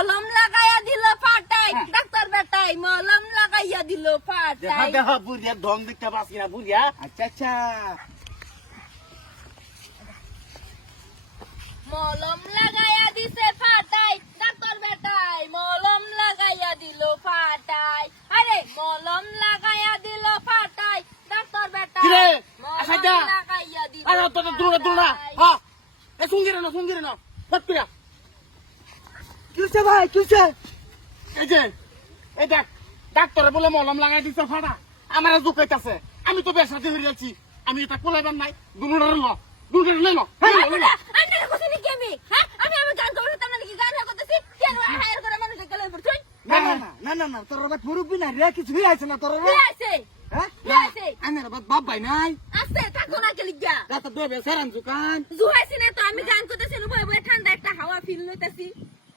মলম লাগাইয়া দিল ফাটাই ডাক্তার বেটাই মলম লাগাইয়া দিল ফাটাই দেখা বুড়িয়া ঢং দেখতে পাচ্ছি না বুড়িয়া। আচ্ছা আচ্ছা মলম লাগাইয়া দিছে ফাটাই ডাক্তার বেটাই মলম লাগাইয়া দিল ফাটাই আরে মলম লাগাইয়া দিল ফাটাই ডাক্তার বেটাই কিরে মলম আসাইটা লাগাইয়া দিল আরে তো দূরে দূরে হ্যাঁ এ সঙ্গীরে না ফট করে কি হচ্ছে ভাই কি হচ্ছে? এই যে এই দেখ ডাক্তারে বলে মলম লাগাই দিছে ফাটা আমার জুকাইতাছে আমি তো বেসাতে হয়ে যাচ্ছি আমি এটা কোলাইবার নাই দুনুরে ল আন্না কথা নি কেমি হ্যাঁ আমি গান করব তার মানে কি গান করতেছি কেন হায়ার করে মানুষ গেলে পড়ছই না না না না না না তোর বাবা মুরব্বি না রে কিছু হই আছে না তোর কি আছে হ্যাঁ কি আছে আমার বাপ ভাই নাই আছে থাকো না কে লিগা রাত দবে সারান দোকান জুহাইছি না তো আমি গান করতেছি বই বই ঠান্ডা একটা হাওয়া ফিল লইতাছি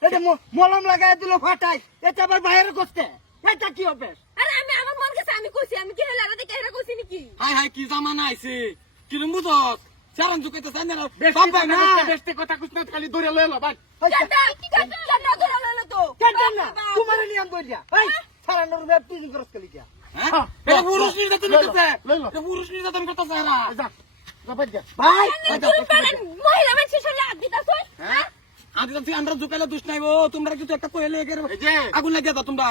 এটা মলম লাগাই দিল ফাটাই এটা আবার বাইরে করতে এটা কি হবে? আরে আমি আমার মন কাছে আমি কইছি আমি কি হেলা রাতে কেহরা কইছি নাকি হাই হাই কি জামানা আইছে কিরম বুঝস সারান দোকাইতে সাইনা বাপ ভাই না বেস্তে কথা কুছ না খালি ধরে লইলো ভাই কেটা কি কেটা ধরে লইলো তো কেন না তোমার নিয়ম বইলা ভাই সারানোর ব্যাপ তুই করস কলি কি হ্যাঁ এটা পুরুষ নির্যাতন করতেছে লইলো এটা পুরুষ নির্যাতন করতেছে এরা যা যা ভাই যা ভাই মহিলা মানুষের সামনে হাত দিতাছই হ্যাঁ আজ তো আমরা জুকাইলে দুষ নাইবো তোমরা কিছু একটা কইলে এই যে আগুন লাগিয়ে দাও তোমরা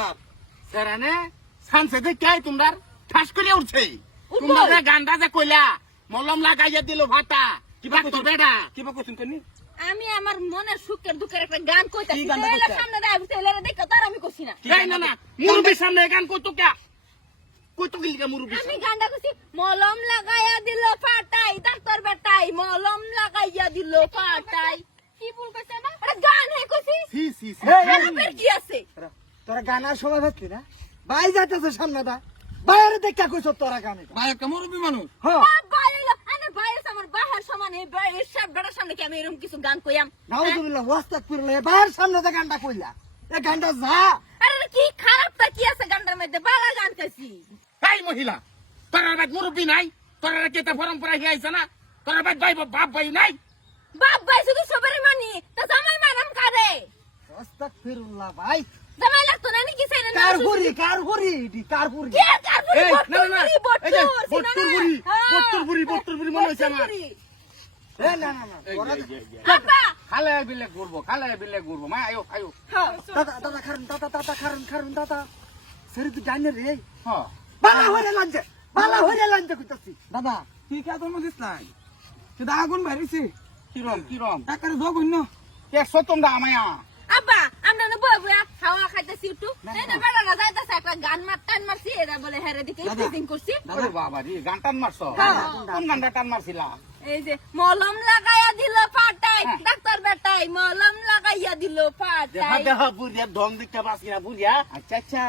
সেরানে সানসে দেখে তোমরা ঠাস করে উঠছে উঠবো। তোমরা গান্ডা যে কইলা মলম লাগাইয়া দিল ফাটা কিবা তো বেডা কিবা কইছেন কনি আমি আমার মনের সুখের দুঃখের একটা গান কইতাছি কি গানটা এলা কইতা? সামনে দাও ছেলেরা দেখো তার আমি কইছি না এই না না মুরবি সামনে গান কইতো কা কইতো গিলকা মুরবি আমি গানটা কইছি মলম লাগাইয়া দিল ফাটাই ডাক্তার বেটাই মলম লাগাইয়া দিল ফাটাই কি ভুল কইছে না আরে গান হে কইছি সি সি সি খারাপের কি আছে তোরা গানার সময় ভাবছি না ভাই যাইতেছে সামনে দা বাইরে দেখা কইছ তোরা গানে ভাই একটা মুরব্বি মানুষ হ্যাঁ ভাই এলো আরে ভাই আমার বাহার সমান এই ভাই সব বেটার সামনে কি আমি এরকম কিছু গান কইয়াম নাউজুবিল্লাহ ওয়াস্তাক ফিরলে বাইরে সামনে দা গানটা কইলা এই গানটা যা আরে কি খারাপটা কি আছে গানটার মধ্যে বালা গান কইছি এই মহিলা তোর বাদ মুরবি নাই তোর কেতে পরম্পরা হিয়াইছে না তোর বাদ ভাই বাপ ভাই নাই বাপ ভাই শুধু সবারই মানি তা জামাই মানাম কারে ওয়াস্তাক ফিরুল্লাহ ভাই জামাই লাগতো না নাকি সেরে না কারহুরি কে কারপুরি এই না না এই যে বট্টুর বট্টুর বুড়ি মনে হইছে আমার এ না না না তোরা আপা খালে বিলে ঘুরবো মা আয়ো আয়ো দাদা খারুন দাদা সেরি তুই জানি রে হ্যাঁ বালা হইরে লাঞ্জে কইতাছি দাদা তুই কে তোর মধ্যে নাই তুই আগুন বাইরেছি কিরম টাকার জগুন না একশো তোমরা আমায়া আব্বা আমরা না বই বই খাওয়া খাইতেছি একটু এই না বেড়া না যাইতাছে একটা গান মারছি এরা বলে হেরে দিকে ফিজিং করছি ওরে বাবা রে গান টান মারছো হ্যাঁ। কোন গানটা টান মারছিলা এই যে মলম লাগাইয়া দিল ফাটাই ডাক্তার বেটাই মলম লাগাইয়া দিল ফাটাই দেখা বুড়িয়া ঢং দেখতে পাচ্ছি না বুড়িয়া আচ্ছা আচ্ছা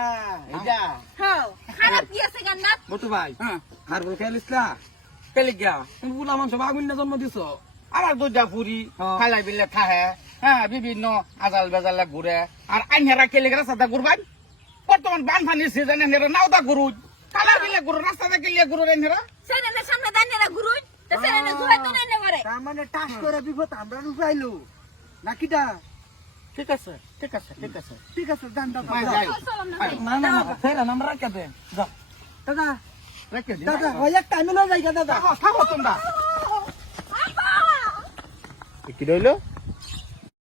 এইটা হ্যাঁ খারাপ কি আছে গান না বটু ভাই হ্যাঁ আর বল খেলিসলা পেলে গিয়া তুমি বুলা মানুষ আগুন না জন্ম দিছো আমার দুটা পুরি হ্যাঁ। খালাই বিলে থাহে হ্যাঁ বিভিন্ন আজাল বেজালে ঘুরে আর আইনেরা কেলে গেলে সাদা ঘুরবাই বর্তমান বানফানির সিজনে নেরা নাওদা ঘুরুই খালাই বিলে ঘুরু রাস্তাতে কেলিয়ে ঘুরু নেরা সেনে সামনে দাঁড়িয়ে ঘুরুই তা সেনে জুহাই তো নাই নেবারে তার মানে টাস করে বিপদ আমরা রুফাইলো নাকিটা ঠিক আছে ঠিক আছে জান দাদা মাই যাই না না ফেরা নাম্বার রাখা দে যা দাদা রেখে দিন দাদা ওই একটা আমি লই যাই দাদা থাকো তোমরা আপা কি রইলো